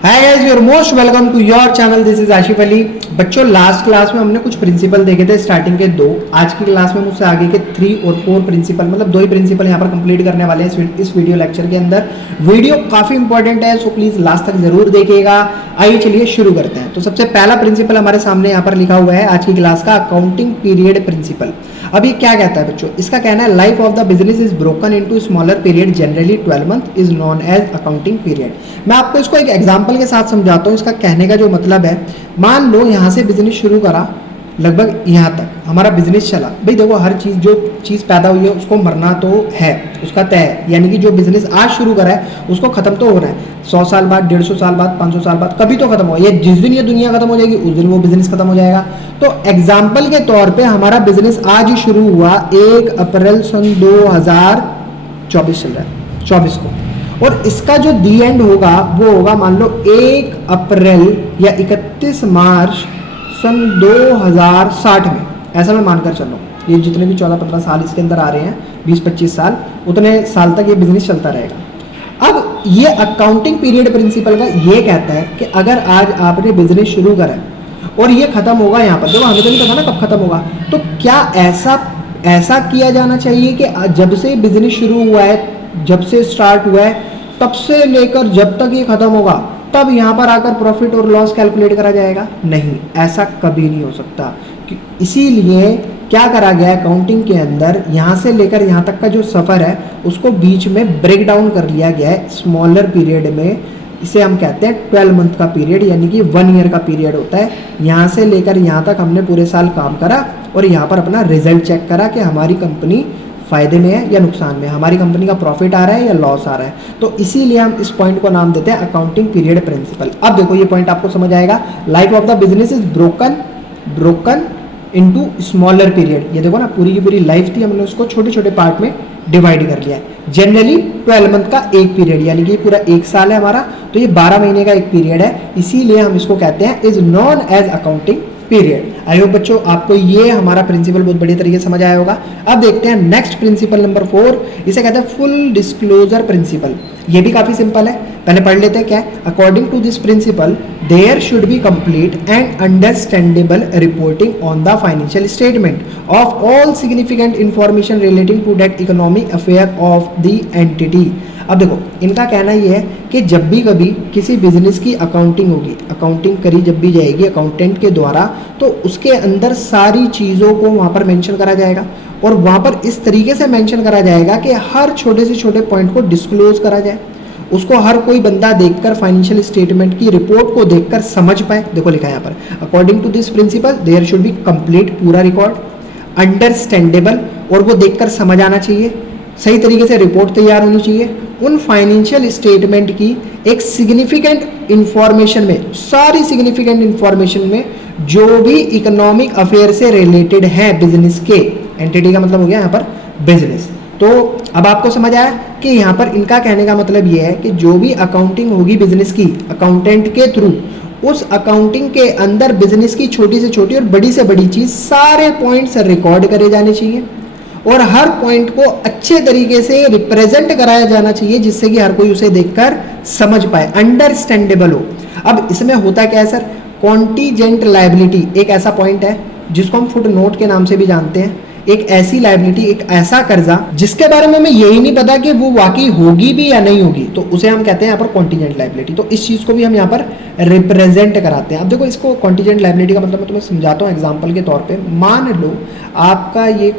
Hi guys, you are most welcome to your channel. This is Asif Ali. बच्चों, last class में हमने कुछ principal देखे थे, स्टार्टिंग के 2। आज की क्लास में मुझसे आगे के 3 और 4 प्रिंसिपल, मतलब 2 ही प्रिंसिपल यहाँ पर कंप्लीट करने वाले हैं इस वीडियो लेक्चर के अंदर। वीडियो काफी इंपॉर्टेंट है, सो प्लीज लास्ट तक जरूर देखिएगा। आइए चलिए शुरू करते हैं। तो सबसे पहला प्रिंसिपल हमारे सामने यहाँ पर लिखा हुआ है आज की क्लास का, अकाउंटिंग पीरियड प्रिंसिपल। अब ये क्या कहता है बच्चों? इसका कहना है life of the business is broken into smaller period, generally 12 month is known as accounting period. मैं आपको इसको एक एग्जांपल के साथ समझाता हूँ। इसका कहने का जो मतलब है, मान लो यहाँ से बिजनेस शुरू करा, लगभग यहाँ तक हमारा बिजनेस चला। भाई देखो, हर चीज़ जो चीज़ पैदा हुई है उसको मरना तो है, उसका तय है। यानी कि जो बिजनेस आज शुरू करा है उसको खत्म तो होना है। 100 साल बाद, 150 साल बाद, 500 साल बाद कभी तो खत्म हो। ये जिस दिन ये दुनिया खत्म हो जाएगी उस दिन वो बिजनेस खत्म हो जाएगा। तो एग्जाम्पल के तौर पर हमारा बिजनेस आज ही शुरू हुआ, 1 अप्रैल सन 2024 चल रहा है, 24 को। और इसका जो दी एंड होगा वो होगा, मान लो 1 अप्रैल या 31 मार्च सन 2060 में। ऐसा मैं मानकर चल रहा हूँ। ये जितने भी 14-15 साल इसके अंदर आ रहे हैं, 20-25 साल, उतने साल तक ये बिजनेस चलता रहेगा। अब ये अकाउंटिंग पीरियड प्रिंसिपल का ये कहता है कि अगर आज आपने बिजनेस शुरू करा है और ये खत्म होगा यहाँ पर, देखो हमें तो नहीं पता ना कब खत्म होगा, तो क्या ऐसा किया जाना चाहिए कि जब से बिजनेस शुरू हुआ है, जब से स्टार्ट हुआ है, तब से लेकर जब तक ये खत्म होगा तब यहाँ पर आकर प्रॉफिट और लॉस कैलकुलेट करा जाएगा? नहीं, ऐसा कभी नहीं हो सकता। इसीलिए क्या करा गया अकाउंटिंग के अंदर, यहाँ से लेकर यहाँ तक का जो सफ़र है उसको बीच में ब्रेक डाउन कर लिया गया है स्मॉलर पीरियड में। इसे हम कहते हैं 12 मंथ का पीरियड, यानी कि 1 ईयर का पीरियड होता है। यहाँ से लेकर यहाँ तक हमने पूरे साल काम करा और यहाँ पर अपना रिजल्ट चेक करा कि हमारी कंपनी फायदे में है या नुकसान में, हमारी कंपनी का प्रॉफिट आ रहा है या लॉस आ रहा है। तो इसीलिए हम इस पॉइंट को नाम देते हैं अकाउंटिंग पीरियड प्रिंसिपल। अब देखो ये पॉइंट आपको समझ आएगा। Life of the business is broken into smaller period. ये देखो ना, पूरी की पूरी लाइफ थी, हमने उसको छोटे छोटे पार्ट में डिवाइड कर लिया है। जनरली 12 मंथ का एक पीरियड, यानी कि पूरा 1 साल है हमारा, तो ये 12 महीने का एक पीरियड है। इसीलिए हम इसको कहते हैं is known as accounting period. I hope बच्चों आपको ये हमारा प्रिंसिपल बहुत बढ़िया तरीके से समझ आया होगा। अब देखते हैं नेक्स्ट प्रिंसिपल नंबर 4। इसे कहते हैं फुल डिस्क्लोजर प्रिंसिपल। ये भी काफी सिंपल है, पहले पढ़ लेते हैं क्या है। According to this principle there should be complete and understandable reporting on the financial statement of all significant information relating to that economic affair of the entity. अब देखो इनका कहना यह है कि जब भी कभी किसी बिजनेस की अकाउंटिंग होगी, अकाउंटिंग करी जब भी जाएगी अकाउंटेंट के द्वारा, तो उसके अंदर सारी चीज़ों को वहाँ पर मेंशन करा जाएगा। और वहाँ पर इस तरीके से मेंशन करा जाएगा कि हर छोटे से छोटे पॉइंट को डिस्क्लोज करा जाए, उसको हर कोई बंदा देखकर फाइनेंशियल स्टेटमेंट की रिपोर्ट को देखकर समझ पाए। देखो लिखा है यहाँ पर, according to this principle there should be complete, पूरा रिकॉर्ड, अंडरस्टैंडेबल, और वो देखकर समझ आना चाहिए, सही तरीके से रिपोर्ट तैयार होनी चाहिए। उन फाइनेंशियल स्टेटमेंट की एक सिग्निफिकेंट इंफॉर्मेशन में, सारी सिग्निफिकेंट इंफॉर्मेशन में जो भी इकोनॉमिक अफेयर से रिलेटेड है बिजनेस के, एंटिटी का मतलब हो गया यहाँ पर बिजनेस। तो अब आपको समझ आया कि यहाँ पर इनका कहने का मतलब ये है कि जो भी अकाउंटिंग होगी बिजनेस की अकाउंटेंट के थ्रू, उस अकाउंटिंग के अंदर बिजनेस की छोटी से छोटी और बड़ी से बड़ी चीज सारे पॉइंट्स रिकॉर्ड करे जाने चाहिए और हर पॉइंट को अच्छे तरीके से रिप्रेजेंट कराया जाना चाहिए, जिससे कि हर कोई उसे देखकर समझ पाए, अंडरस्टैंडेबल हो। अब इसमें होता क्या है सर, कॉन्टीजेंट लायबिलिटी एक ऐसा पॉइंट है जिसको हम फुट नोट के नाम से भी जानते हैं। एक ऐसी लायबिलिटी, एक ऐसा कर्जा जिसके बारे में हमें यही नहीं पता कि वो वाकई होगी भी या नहीं होगी, तो उसे हम कहते हैं यहाँ पर कॉन्टीजेंट लायबिलिटी। तो इस चीज को भी हम यहाँ पर रिप्रेजेंट कराते हैं। अब देखो इसको कॉन्टीजेंट लायबिलिटी का मतलब मैं तुम्हें समझाता हूँ एग्जाम्पल के तौर पर। मान लो आपका ये